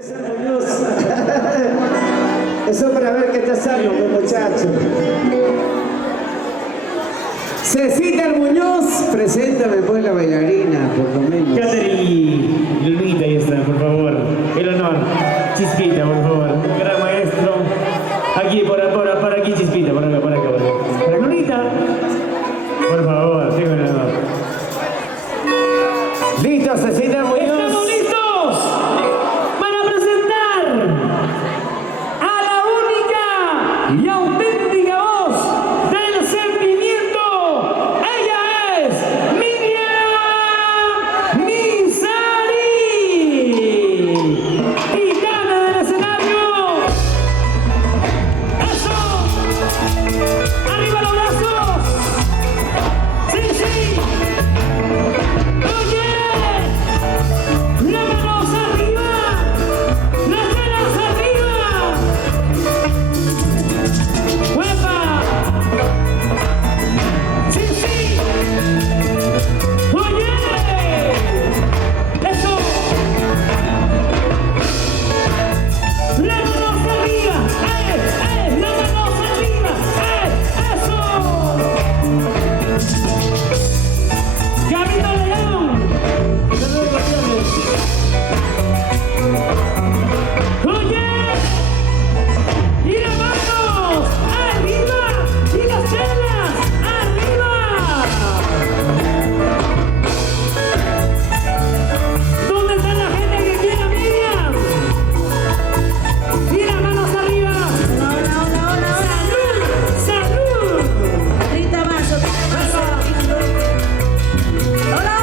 César Muñoz. Eso para ver que está sano, muchacho. Cecita Muñoz, preséntame pues la bailarina, por lo menos. Catherine, Lunita, ahí está, por favor. El honor. Chispita, por favor. Gran maestro. Aquí, por aquí, Chispita, por acá, por acá. Para Lunita. Por favor, tengo el honor. Listo, Cecita Muñoz. ¡Estamos listos para presentar a la única y auténtica voz del sentimiento! ¡Ella es Miriam Nisari! ¡Titana del escenario! ¡Eso! ¡Arriba los brazos! ¡Sí, sí! ¡Oye! ¡Las manos arriba! ¡Las manos arriba! ¡Huepa! ¡Sí, sí! ¡Oye! ¡Eso! ¡Las manos arriba! ¡Las manos arriba! ¡Eso! ¡Carrito León! ¡Oye! ¡Y las manos arriba! ¡Y las chelas arriba! ¿Dónde está la gente que quiere a Miriam? ¡Y las manos arriba! Hola. ¡Salud! Rita Marzo, hola.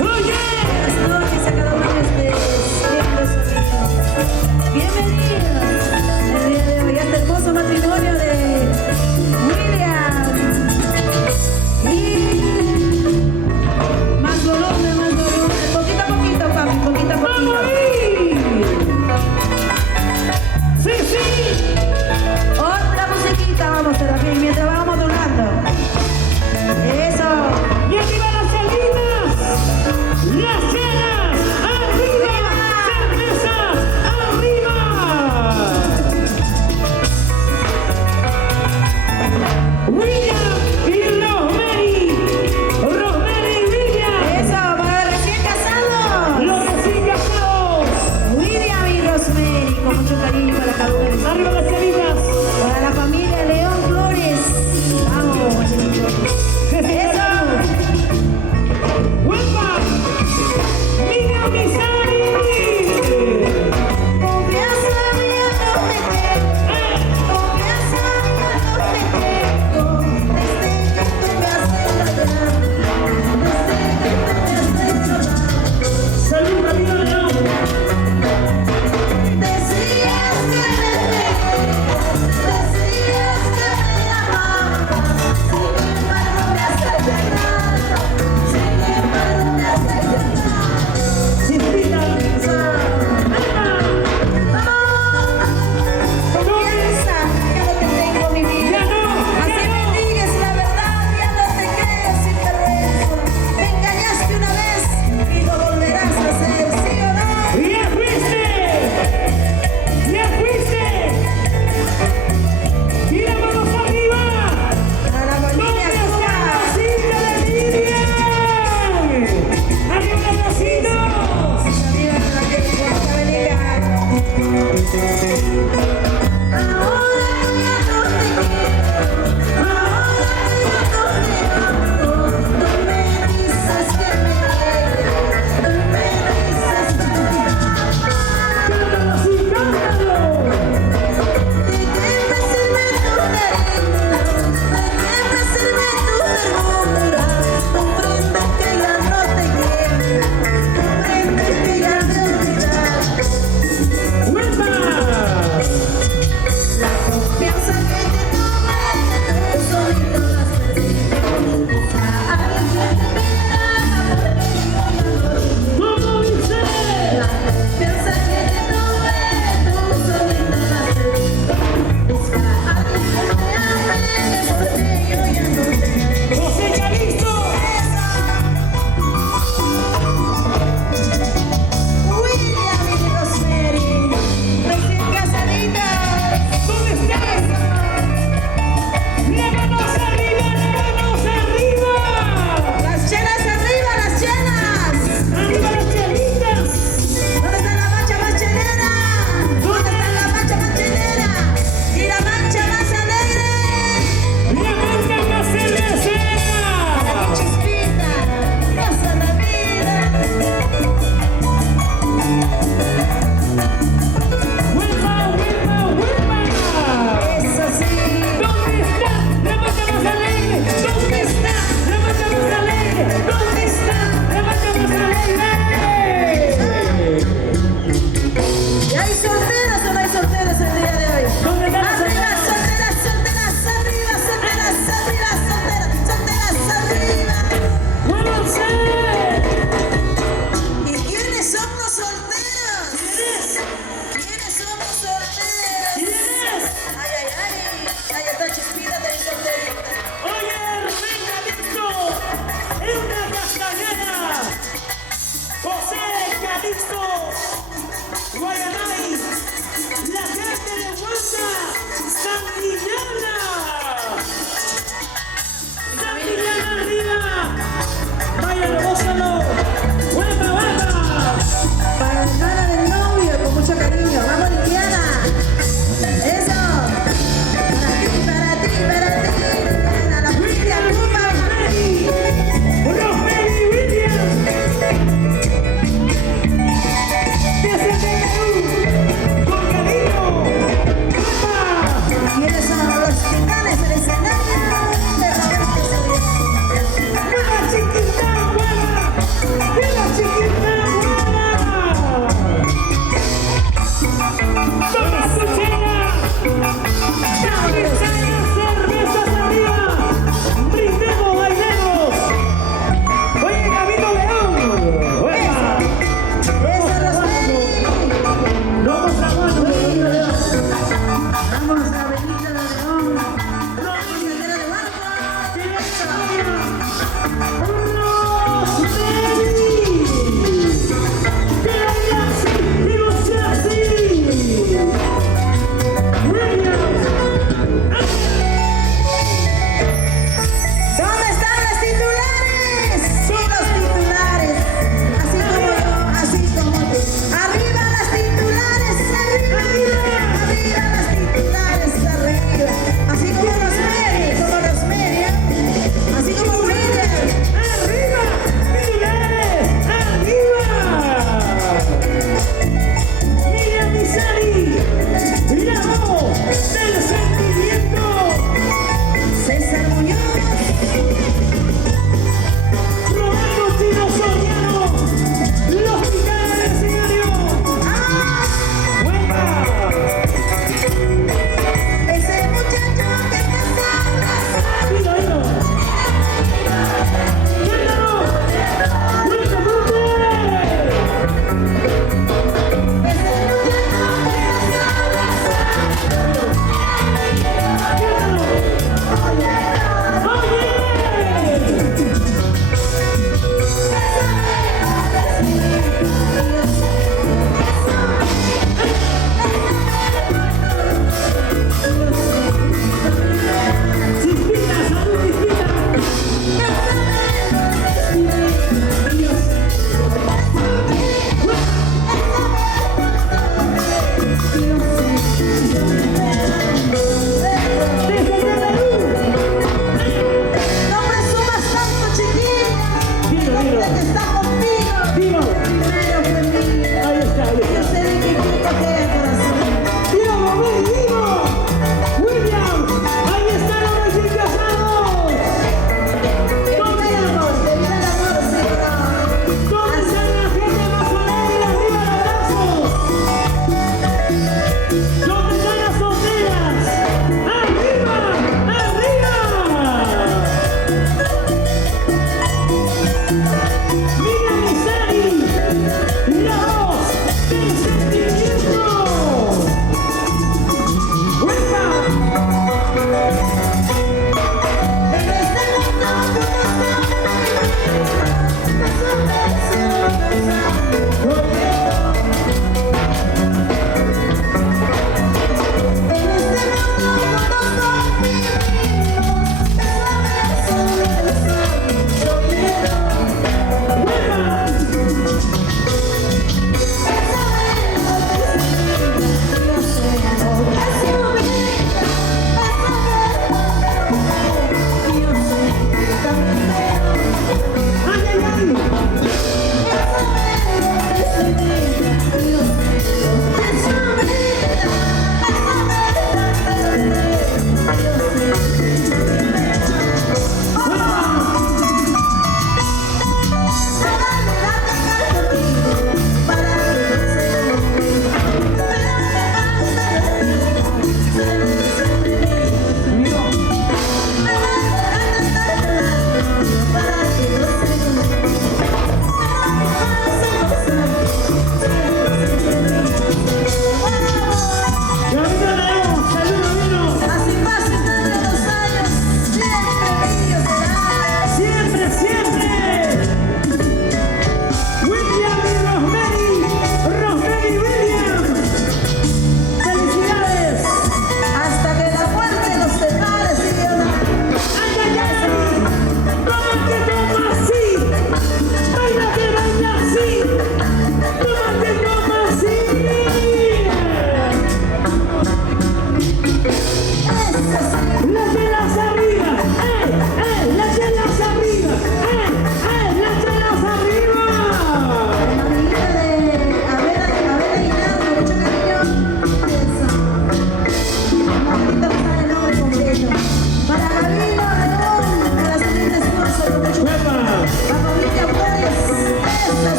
¡Oye! Buenas noches a cada uno de ustedes. Bienvenidos. El día de hoy a este hermoso matrimonio de William y más volumen. Poquito a poquito, papi, poquito a ¡Vamos poquito. ahí! ¡Sí, sí! Otra musiquita, vamos a hacer mientras vamos donando. Eso. ¡Y arriba las chelitas! ¡Las chelas! ¡Arriba! ¡Cervezas! ¡Arriba! William y Rosemary. Rosemary y William. Eso, para los recién casados. Los recién casados. William y Rosemary, con mucho cariño para cada uno de ustedes. Arriba las chelitas. Para la familia León Flores. Vamos. Eso. ¡Huepa! ¡Miriam Nisari! Confianza mía no te tengo. Confianza mía no te tengo. Desde que tú me has engañado. Desde que tú me has engañado. ¡Salud, Camila León! Decías que me querías, decías que me amabas, sin embargo me has engañado, sin embargo me has engañado. ¡Chispita! Piensa que lo que tengo mi vida, ¡Ya no! así me digas la verdad, ya no te creo sin vergüenza. Me engañaste una vez y lo volverás a hacer, ¿sí o no? ¡Ya fuiste! ¡Ya fuiste! ¡Y las manos arriba! Para la familia ¿Dónde está la Cuba. cosita de Miriam? ¡Arriba los bracitos! Mira la que cuesta venir. Ahora ya no te quiero, ahora ya no te amo. Tú me dices que me quieres, tú me dices que me amas. ¡Cántalo así, cántalo! Déjame serme tu cariño, déjame serme tu ternura. Comprende que ya no te quiero, comprende que ya te he olvidado. ¡Huepa!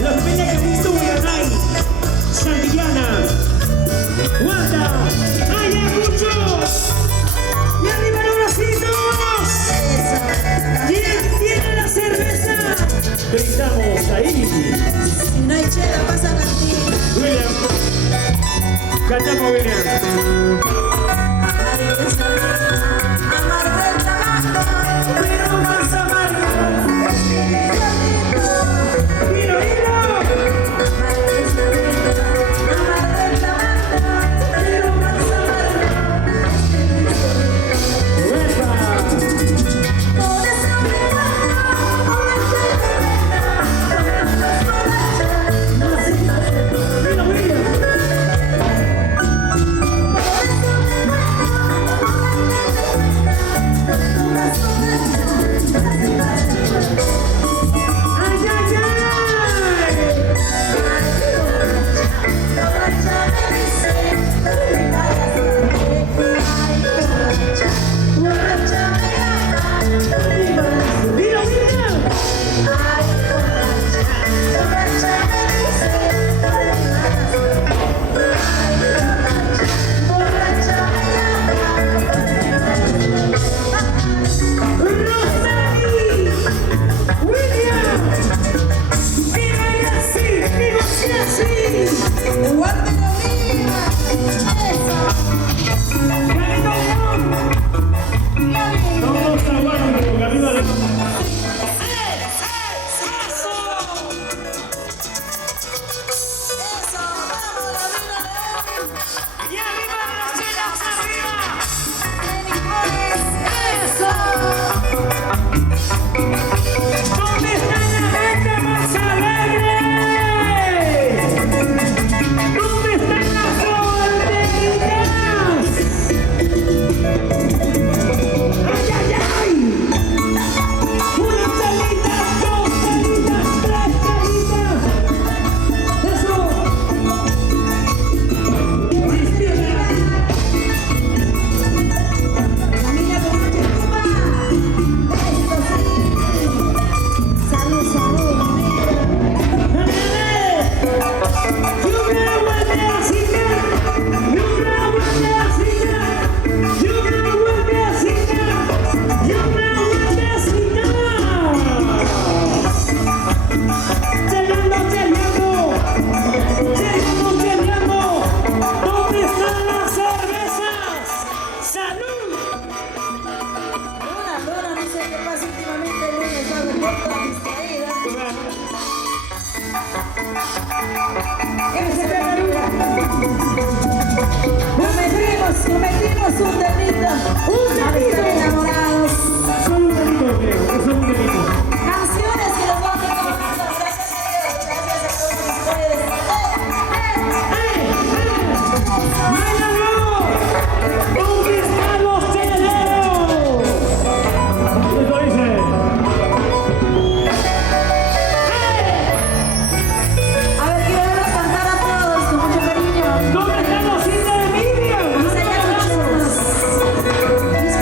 La familia Capitú, Yanay, Santillana, Wanda, Ayacucho. Y arriba los bracitos. ¿Quién tiene la cerveza? Brindamos ahí. Si no hay chela, pasa cantina. William. Cantamos, William. Pero más amargo. Mira, mira. Cometimos un temita. Al estar enamorados. Solo un delito, creo. Solo un delito. Canciones que los vamos recordando. Gracias a Dios. Gracias a todos ustedes. ¡Bailalo! ¿Dónde están los cheleros? Esto dice. A ver, quiero verlos cantar a todos con mucho cariño. ¿Dónde están los hijos de Miriam? Mis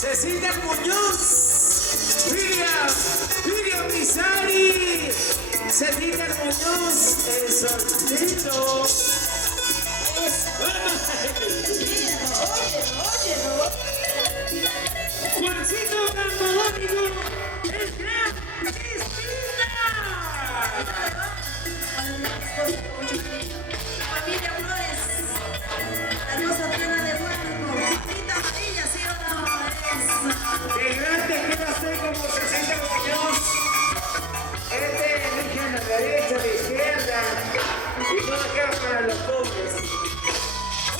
Cecilia Muñoz, Miriam Misari, Cecilia Muñoz, el soltero. Juancito Gambodónico, el gran Chispita. Familia Flores, la hermosa plena de Huánuco, Juanita Amarilla, ¿sí o no? Eso. De grande quiero ser como Cecilia Muñoz. Elige a la derecha, a la izquierda y no dejar para los pobres.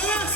¡Hola,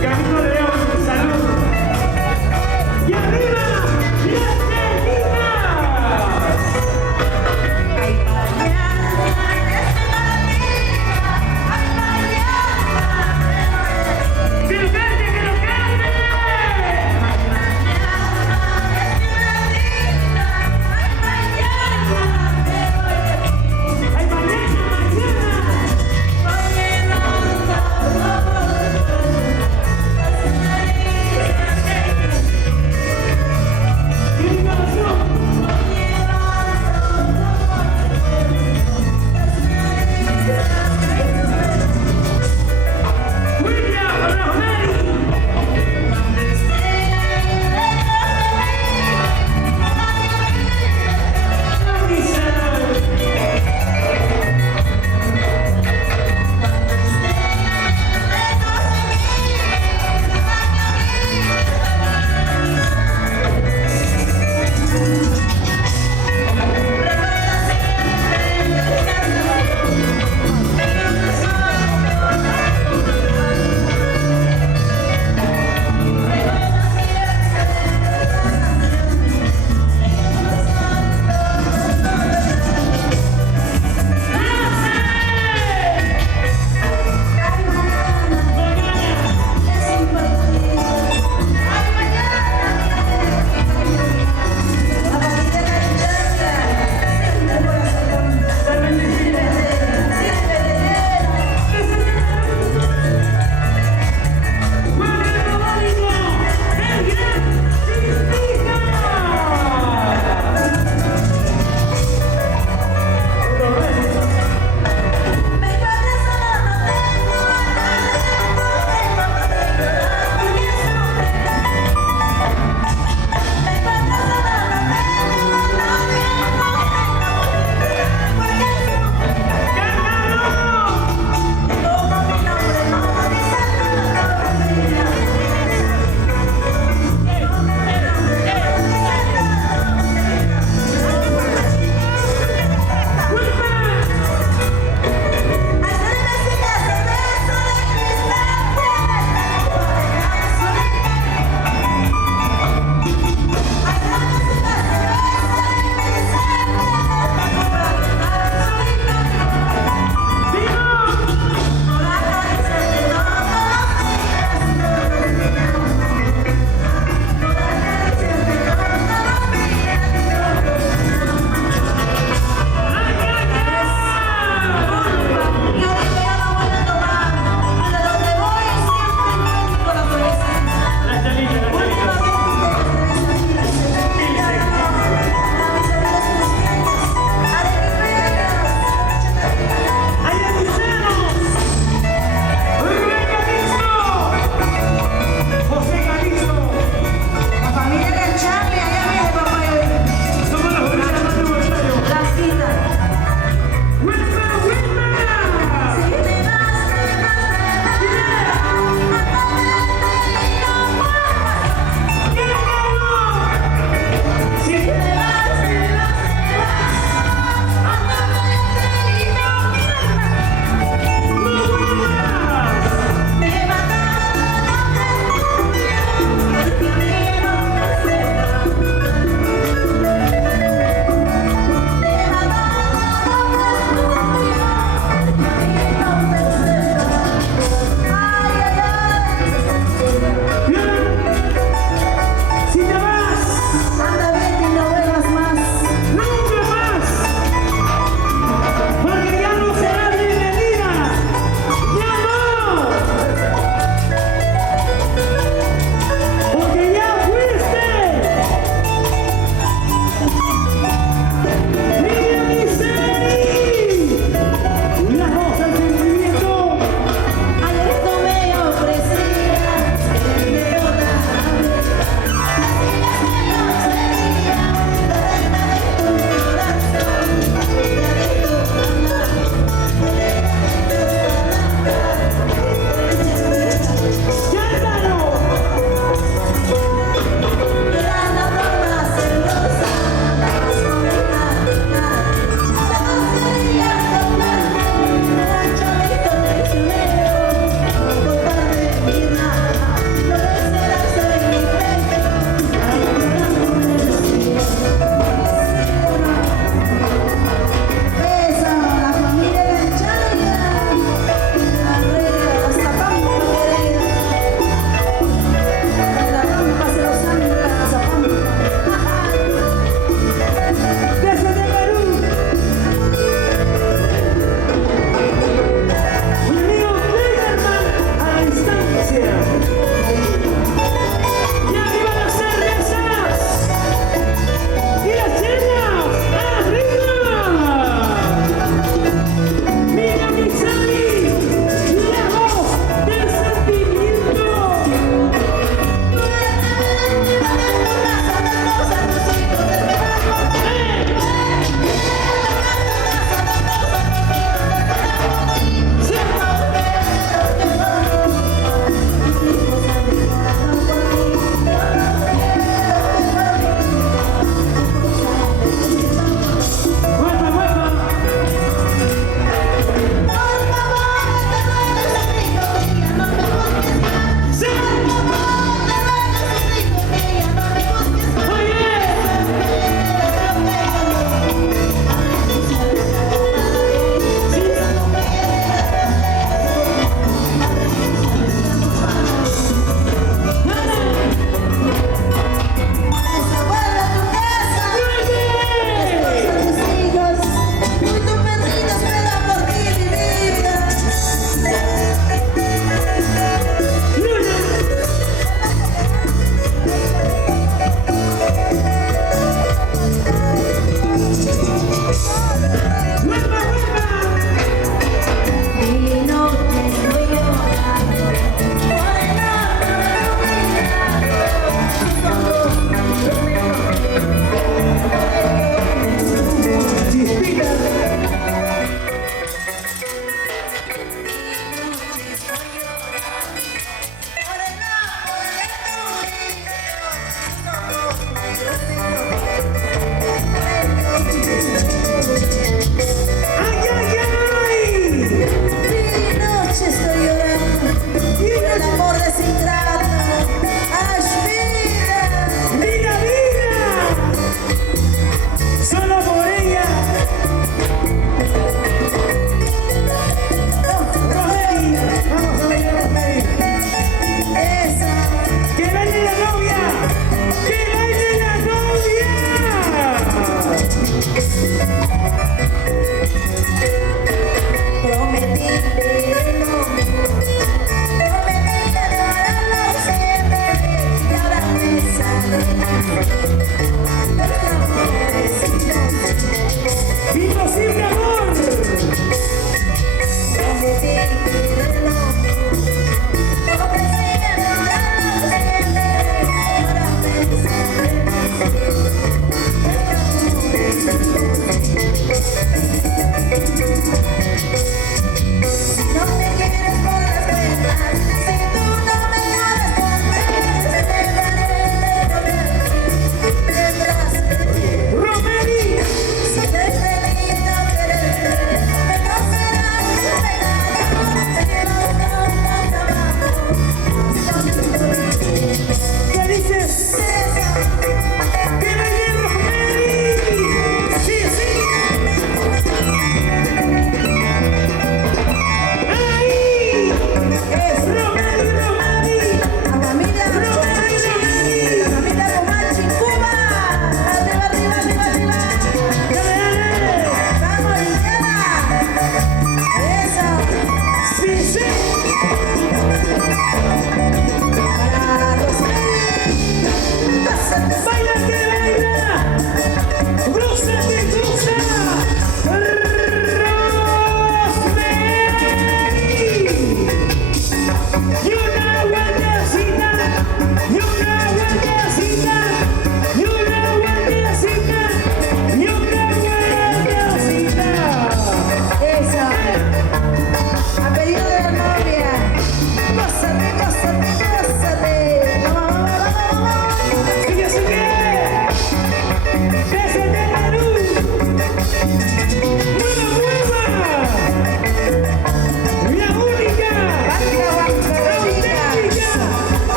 Camino de León, salud. Y arriba, las Meninas. Ay, mañana es la vida, ay, mañana ¡Que lo cante, que lo cante! ¡Ay, mañana, mañana!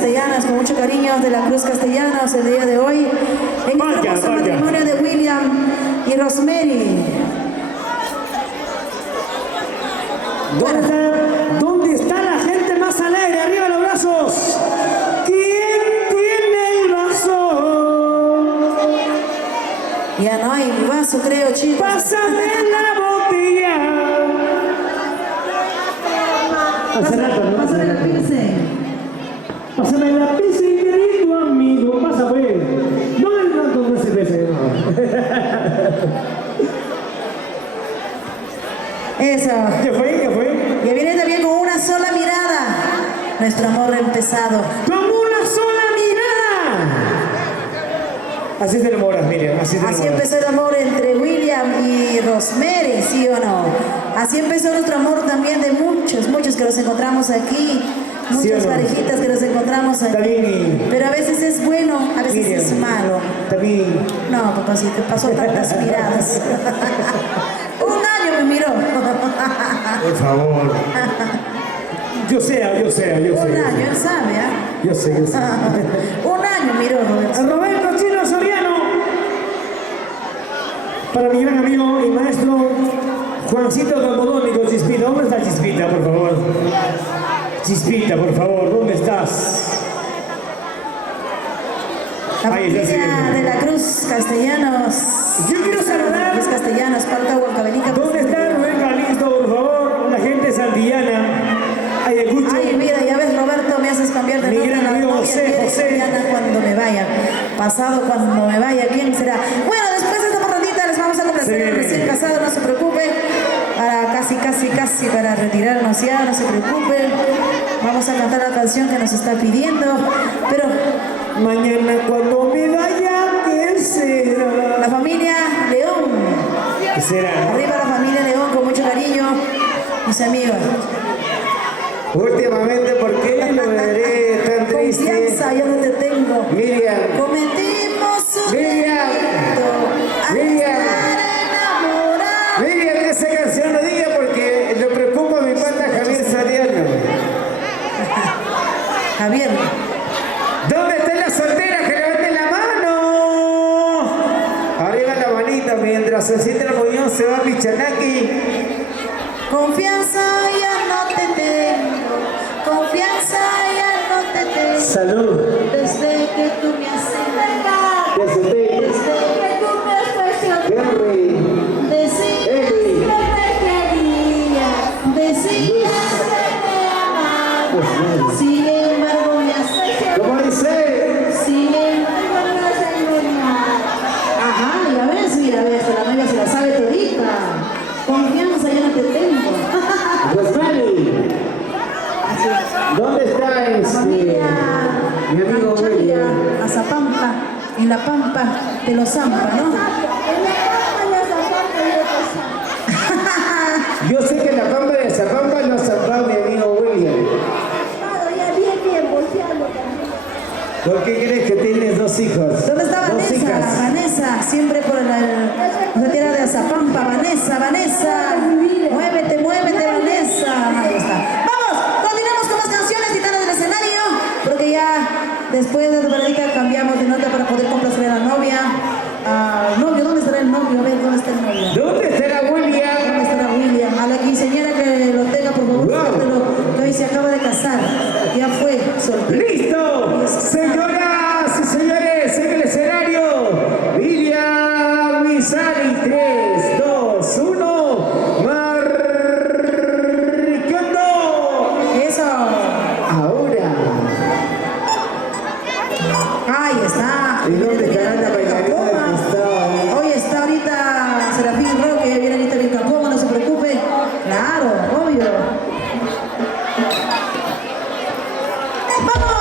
Castellanos, con mucho cariño de la Cruz Castellanos el día de hoy. En Vaya, el hermoso vaya. matrimonio de William y Rosemary. ¿Dónde está la gente más alegre? ¡Arriba los brazos! ¿Quién tiene el vaso? Ya no hay mi vaso, creo, chicos. ¡Pásame la botella! Hace rato, ¿no? Pásame el piercing. ¡Pásame la pizza, querido amigo! ¡Pasa, pues! No le tanto una cerveza, no. Eso. ¿Qué fue? ¿Qué fue? Y viene también con una sola mirada. Nuestro amor empezado. ¡Con una sola mirada! Así te enamoras, Miriam, así te Así enamoras. empezó el amor entre William y Rosemary, ¿sí o no? Así empezó nuestro amor también de muchos que nos encontramos aquí. Muchas ¿Sí o no? parejitas que nos encontramos aquí. También. Pero a veces es bueno, a veces Miriam. es malo. También. No, papacito, pasó tantas miradas. Un año me miró. Por favor. Yo sé. Un año, él sabe, ¿ah? Yo sé. Un año miró, Roberto. Roberto Chino Soriano. Para mi gran amigo y maestro Juancito Campodónico, Chispita. ¿Dónde está Chispita, por favor? Chispita, por favor, ¿dónde estás? La Ahí está, familia sí. de la Cruz Castellanos. Yo quiero saludar. Cruz Castellanos, Palca, Huancabenica. ¿Dónde está Rubén Galindo, por favor? La gente santillana. Ayacucho. Ay, vida, ya ves, Roberto, me haces cambiar de Mi nombre. gran La amigo novia José, quiere José. Juliana cuando me vaya. Pasado cuando me vaya, ¿quién será? Bueno, después de esta parrandita les vamos a complacer Sí. al recién casado, no se preocupe. Para casi para retirarnos ya, no se preocupe. Vamos a cantar la canción que nos está pidiendo. Pero Mañana cuando me vaya, ¿qué será? la familia León. ¿Qué será? Arriba la familia León, con mucho cariño. Mis amigos. Últimamente, ¿por qué lo veré tan triste? Confianza, yo no te tengo. Miriam, Cometimos un Miriam, delito al Miriam. estar enamorados. Miriam, esa canción no diga porque le preocupa a mi pata Javier Soriano. Javier, ¿Dónde están las solteras que levanten la mano? Arriba la manita mientras Cecita Muñoz se va a Pichanaki. confianza ya no te tengo. Confianza ya no te tengo. Salud. Desde que tú me has entregado. Desde Desde que tú me has traicionado. Henry. Decías que me querías. Decías que me amabas. Sin embargo me has traicionado. ¿Cómo dice? Sin embargo me has engañado. Ajá, ya ves, mira, ves, la novia se la sabe todita. Confianza ya no te tengo. Rosemary, Así es. ¿dónde está Familia mi amigo Anchaya, William? Azapampa, en la pampa de los Zampa, ¿no? Yo sé que en la pampa de Zapampa no ha zampado mi amigo William. ¿Por qué crees que tienes dos hijos? ¿Dónde está Dos Vanessa? hijas. Vanessa, siempre por la tierra de Azapampa. Vanessa, muévete, Vanessa. Ahí está. Vamos, continuamos con más canciones, quitando del escenario, porque ya después de la paradita cambiamos de nota para poder complacer a la novia. Novio, ¿dónde estará el novio? A ver, ¿dónde está el novio? ¿Dónde estará William? ¿Dónde estará William? A la quinceañera que lo tenga, por favor, Wow. suéltelo, que hoy se acaba de casar. Ya fue, soltero. ¡Listo! Señoras y señores, en el escenario, William Misali, 3, 2, 1, marcando. Eso. Ahora, Ahí está. ¿y dónde estará la bailarina del costado? Hoy está ahorita Serafín Roque, viene ahorita bien Capoma, no se preocupe. Claro, obvio. ¡Vamos!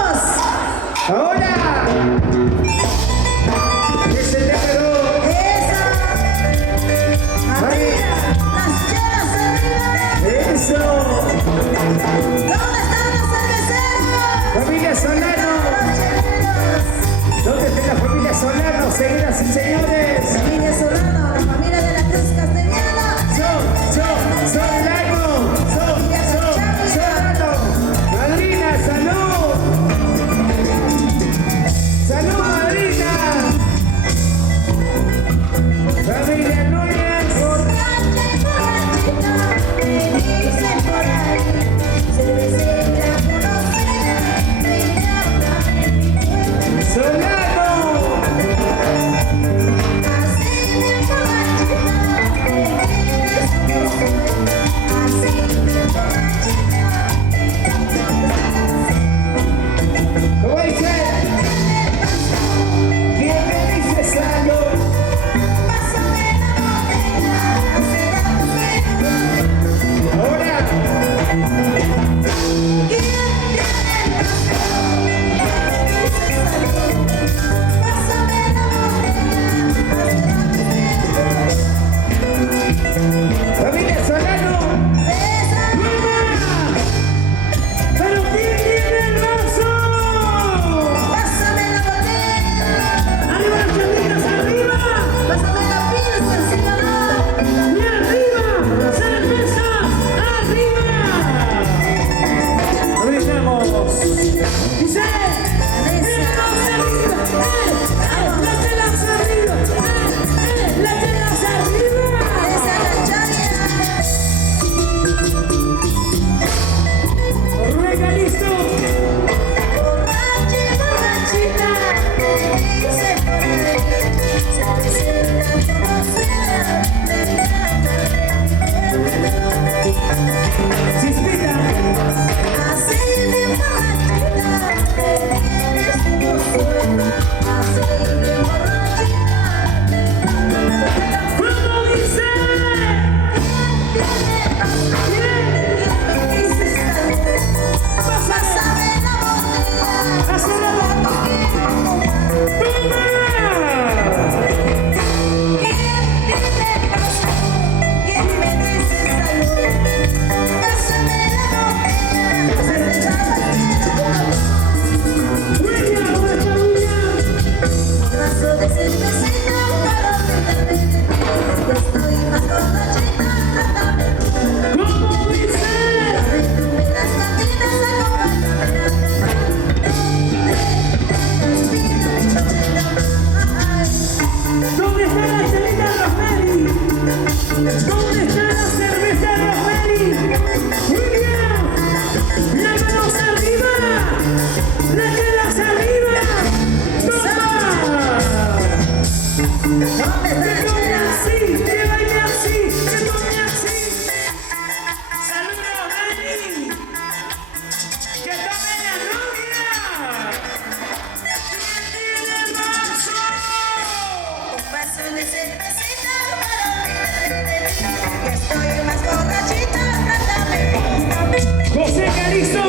listo. Tú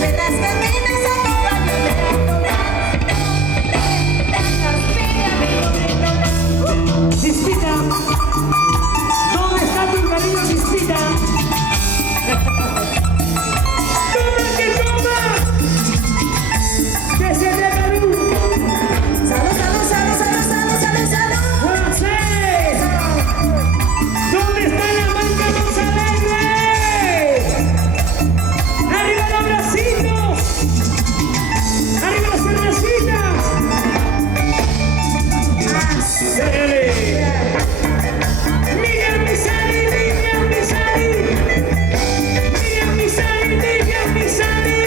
me das caminos a caballo de Chispita, ¿dónde está tu cariño, Chispita? ¡Toma que toma! ¡Que se te Perú! Salud, salud, salud, salud, salud, salud, salud. ¡José! ¿Dónde está la marca Monsalegre? ¡Arriba los bracitos! ¡Arriba las cervecitas! ¡Dale! ¡Miriam Misari, Miriam Misari! ¡Miriam Misari, Miriam Misari!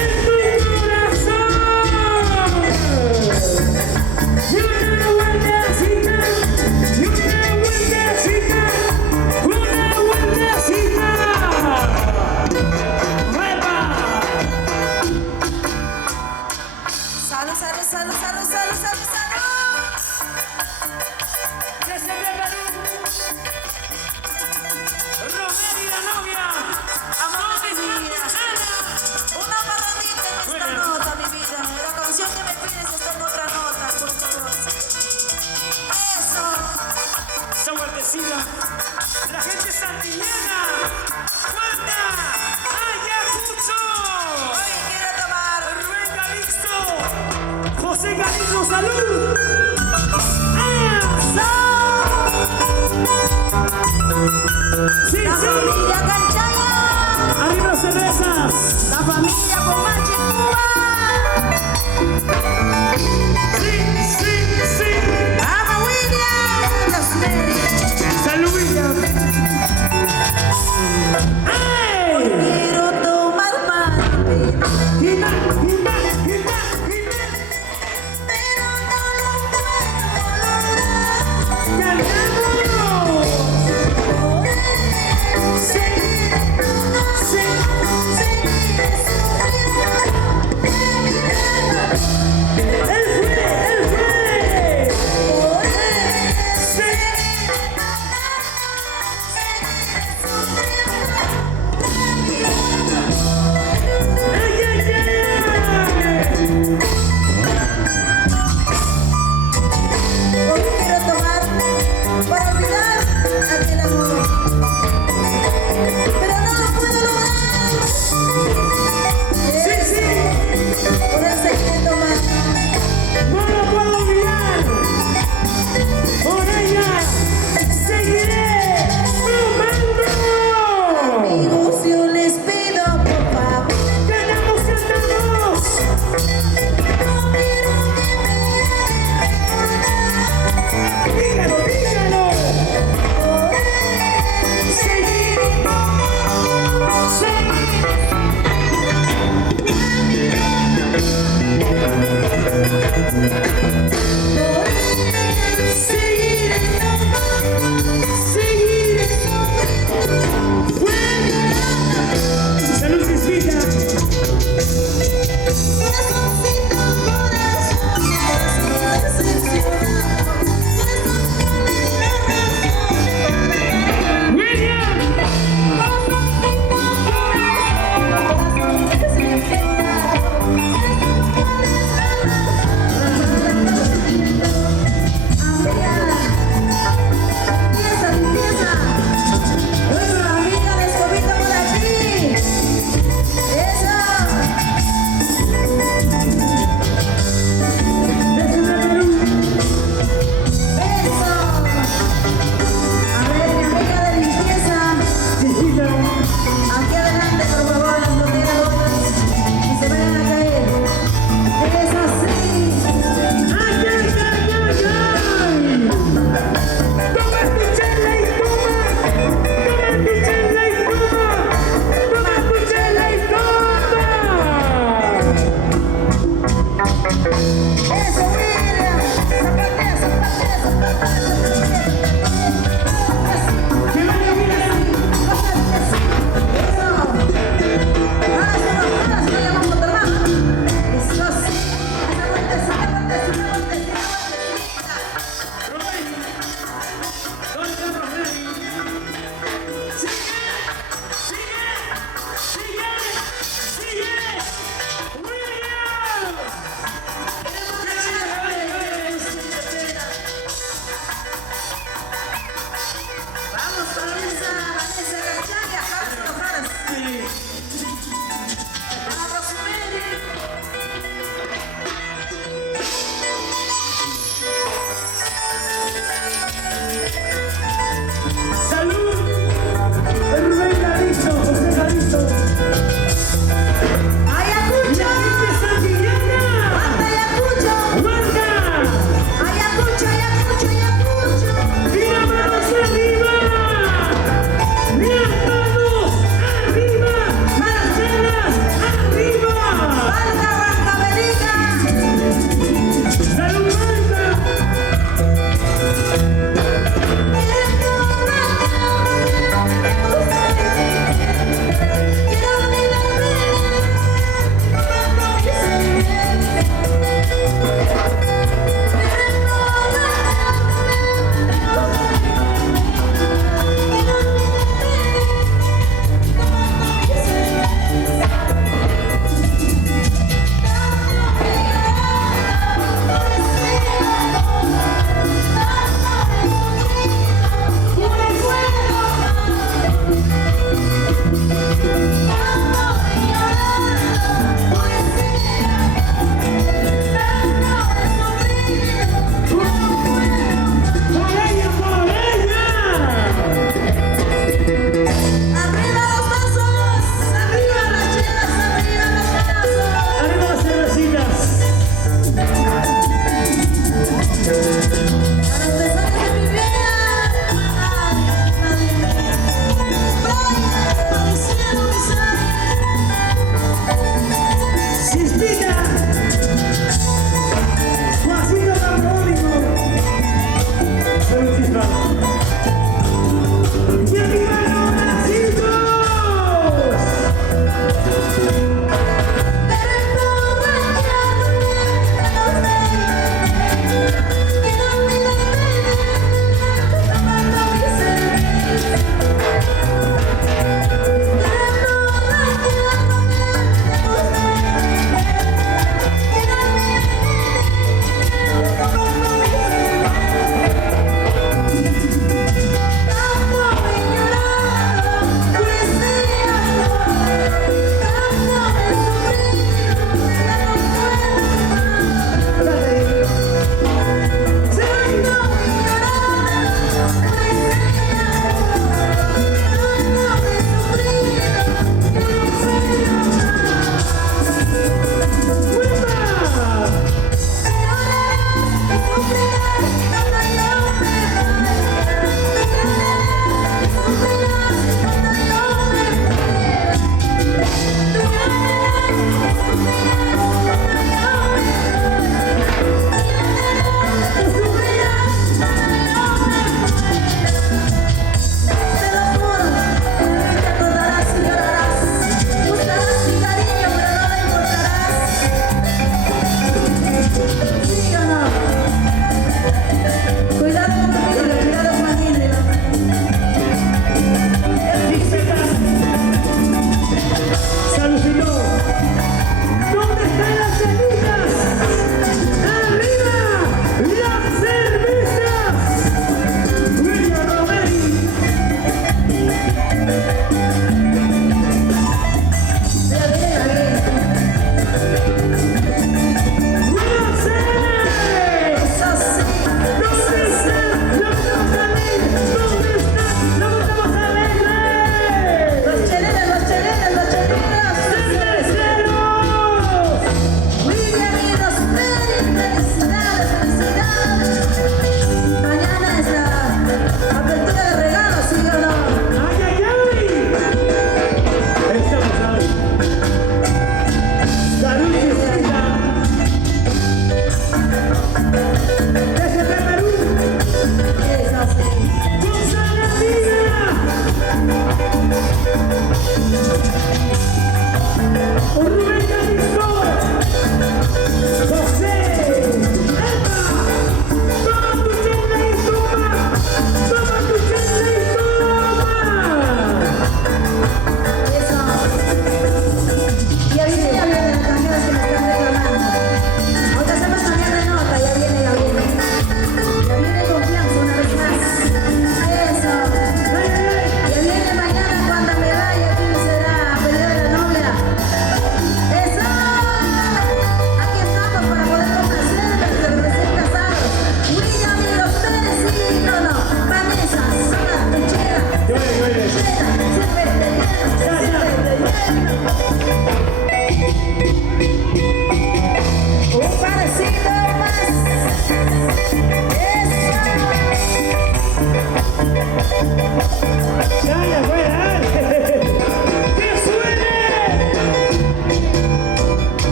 ¡En tu corazón! Y una vueltecita, y una vueltecita, una vueltecita. ¡Huepa! Salud, salud, salud, salud, salud, salud, salud. Desde Perú, Romero y la novia, Amor de mi vida. Una barradita en esta Bueno. nota, mi vida. La canción que me pides está en otra nota, por favor. Eso. esa vueltecita, la gente santillana, Juana, Ayacucho, Oye, quiero tomar. Rubén Calixto, José Calixto, salud. Sí, La sí, familia Canchaya. arriba las cervezas. La familia Comanche Cuba. Sí, sí, sí. Ama William. Los Mary. Salud, William. ¡Ay! Quiero tomar más. Gina, Gina, Gina, Gina. Pero no lo puedo lograr. ¡Ganamos! Seguiré, seguiré sufriendo. ¡Él fue! ¡Ay, ay, ay! Hoy quiero tomar para olvidar aquel amor, pero no lo puedo lograr. ¡Sí, sí! Por eso seguiré tomando. ¡No lo puedo olvidar! ¡Por ella seguiré tomando! Amigos, yo les pido por favor, ¡Ganamos, ganamos!